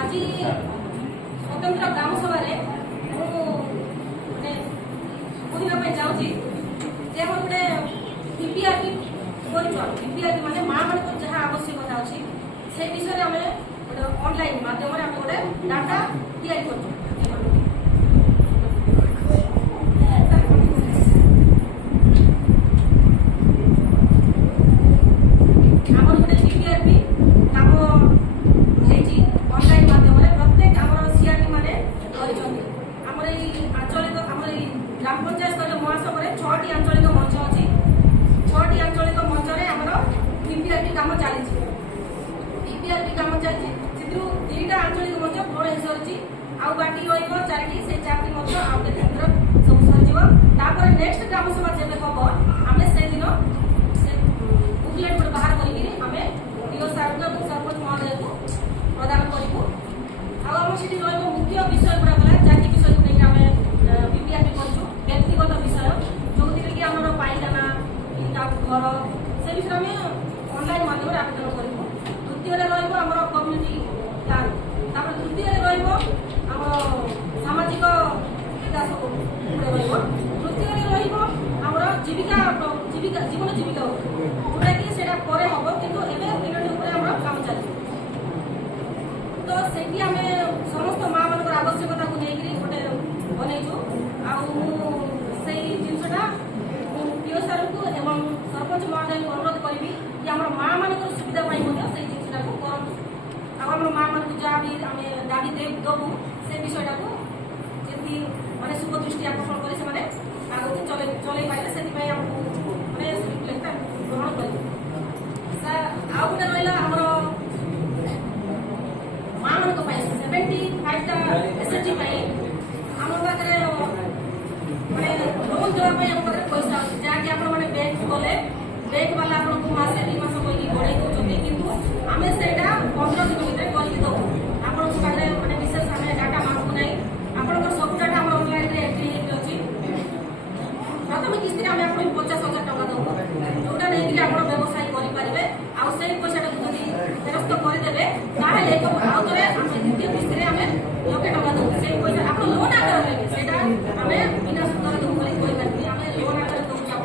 आज स्वतंत्र ग्राम सभा कहना चाहूँगी जे गोटे पीपीआरपी पीपीआरपी माने माँ मान जहाँ आवश्यकता अच्छी से विषय आम गोटे ऑनलाइन माध्यम गोटे डाटा तैयारी कर ग्राम पंचायत स्तर महासभा 6टी आंचलिक मंच अच्छी 6टी आंचलिक मंच पीपीआरपी कम चली पीपीआरपी कम चलती से 2टा आंचलिक मंच फ्लोर हो सारी आउ बाकी रही 4टी से 4टी मंच आउ केन्द्र सब सर नेक्स्ट ग्राम सभा जब हम आम से दिन से बुकलेट गोटे बाहर करके डीओ सार सरपंच महोदय को प्रदान करूँ आम से मुख्य विषय गुड़ा गला जाति विषय को लेकिन आम पीपीआरपी करूँ व्यक्तिगत विषय जो कि आम पाइखाना घर से विषय आम ऑनलाइन माध्यम आवेदन करूँ द्वितीय रम कम्युनिटी प्लान तृतीय रम सामाजिक विकास तृतीय रम जीविका जीवन जीविका जोटा कि हम कि काम चलती तो से आम समस्त माँ मान आवश्यकता को लेकर गोटे बनईचु आई जिनसा पीओ सार को एवं सरपंच महोदय को अनुरोध करी कि आम माँ मान सुविधा से जिनसा को करूँ आम माँ मान जहाँ भी आम दाबी देवु से विषयटा को जमी मैंने शुभ दृष्टि आकर्षण कर आगे चल पारे से मैंने ग्रहण करूँ आउ गोटे रहा आम माँ मान 75टा एसएचजी आम पाखे माने लोन देवाई आम पाखे पैसा अच्छे जहाँकि आपने बैंक गले बैंक वाला आपको मसे 2 मास कहीं बढ़ाई दौरान कि आम से 15 दिन भितर करके दू आपको पाखे मैंने विशेष आम डाटा मांगू ना आप सब डाटा आम ऑनलाइन एंट्री अच्छी प्रथम किस्ती आम आपको 50,000 टका दू जोटा नहीं आप व्यवसाय करेंगे आउ से पैसा फेरस्त करदे आउ थे द्वितीय किस्ती आम 1,00,000 टका दू से पैसा आप लोन आकार लेंगे आम बिना सुधर दू कही आम लोन आकार दूसरा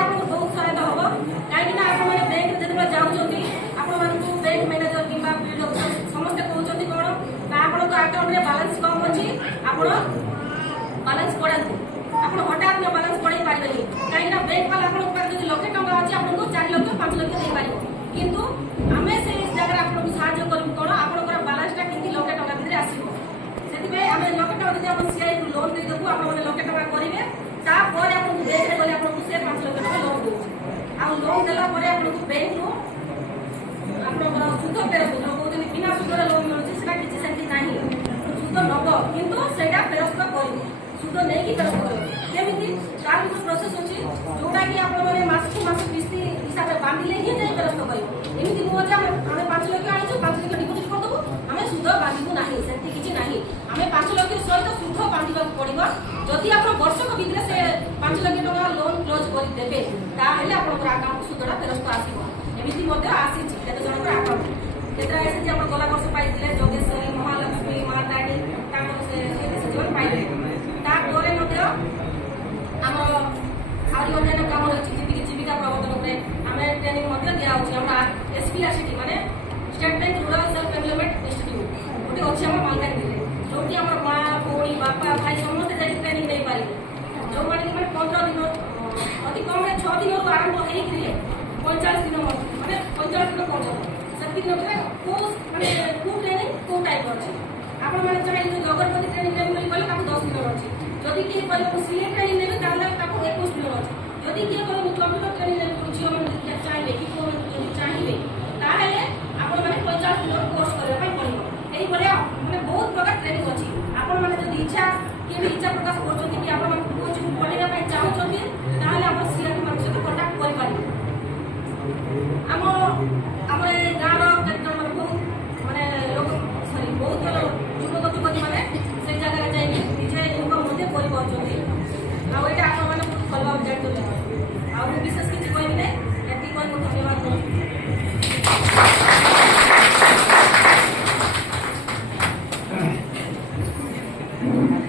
आपको बहुत सहायता हम कहीं आपने बैंक जो जाऊँगी आपको बैंक मैनेजर कि समस्ते कहते कौन ना आप आकाउंट में बालांस कम अच्छी आप बालांस बढ़ाते आप हठात में बालांस बढ़ाई पारे कहीं बैंक वाला आप 1,00,000 टका अच्छी आपको 4 लाख 5 लाख दे पार कितु आम से जगह आपको साहय करूँ कौन आप बालांसटा कि 1,00,000 टका भितर आसो से आम 1,00,000 टका जब आप सीआई लोन देदेबू आप 1,00,000 टका करेंगे तापर आपको बैंक गले आपको से 5 लाख टका लोन दूसरे आ लोन देलापर आपको बैंक आप सुध फेरस्त जो कहते बिना सुधर लोन मिलूँ किसी सेमती ना सुध नब कितु से फेरस्त कर सुध नहीं फेरस्त करमी तार प्रोसेस अच्छी जोटा कि आप मास किस्ती हिसाब से बांधिले ही जाए फेरस्त कर एमती नुह आम 5 लाख आनीचु 5 लाख डिपोजिट करदेबू आम सुध बांधु ना से किसी ना आम 5 लाख सहित सुध बांधा पड़ो जदि आप वर्षक भितर से 5 लाख टका लोन क्लोज करदेवे ताहले आपंकर आकाउंट सुधटा फेरस्त आसो एमती आसी केत जन आकाउंट केतटा एसएचजी आप गला वर्ष पाई जोगेश्वरी महालक्ष्मी महातारी एसएचजी पाइले तापर आम अन्य कम रही जी जीविका प्रवर्तन आम ट्रेनिंग दिखाई एसपीआरसीटी माने state bank rural self employment institute गोटे अच्छी आम मालकानगिरी जोटी आम माँ भौणी बापा भाई समस्त जाकर ट्रेनिंग नहीं पारे जो मैंने 15 दिन अति कम 6 दिन आरंभ हो 45 दिन मैंने 45 दिन पहुँच से दिन मैंने कौ ट्रेनिंग कौ टाइप अच्छे आप चाहिए जगरपति ट्रेनिंग नेबी कहले 10 दिन अच्छी जदि किए कह सीए ट्रेनिंग नेबे 21 दिन अच्छी जदि किए कह कंप्यूटर ट्रेनिंग नेबी झील मैंने चाहिए कि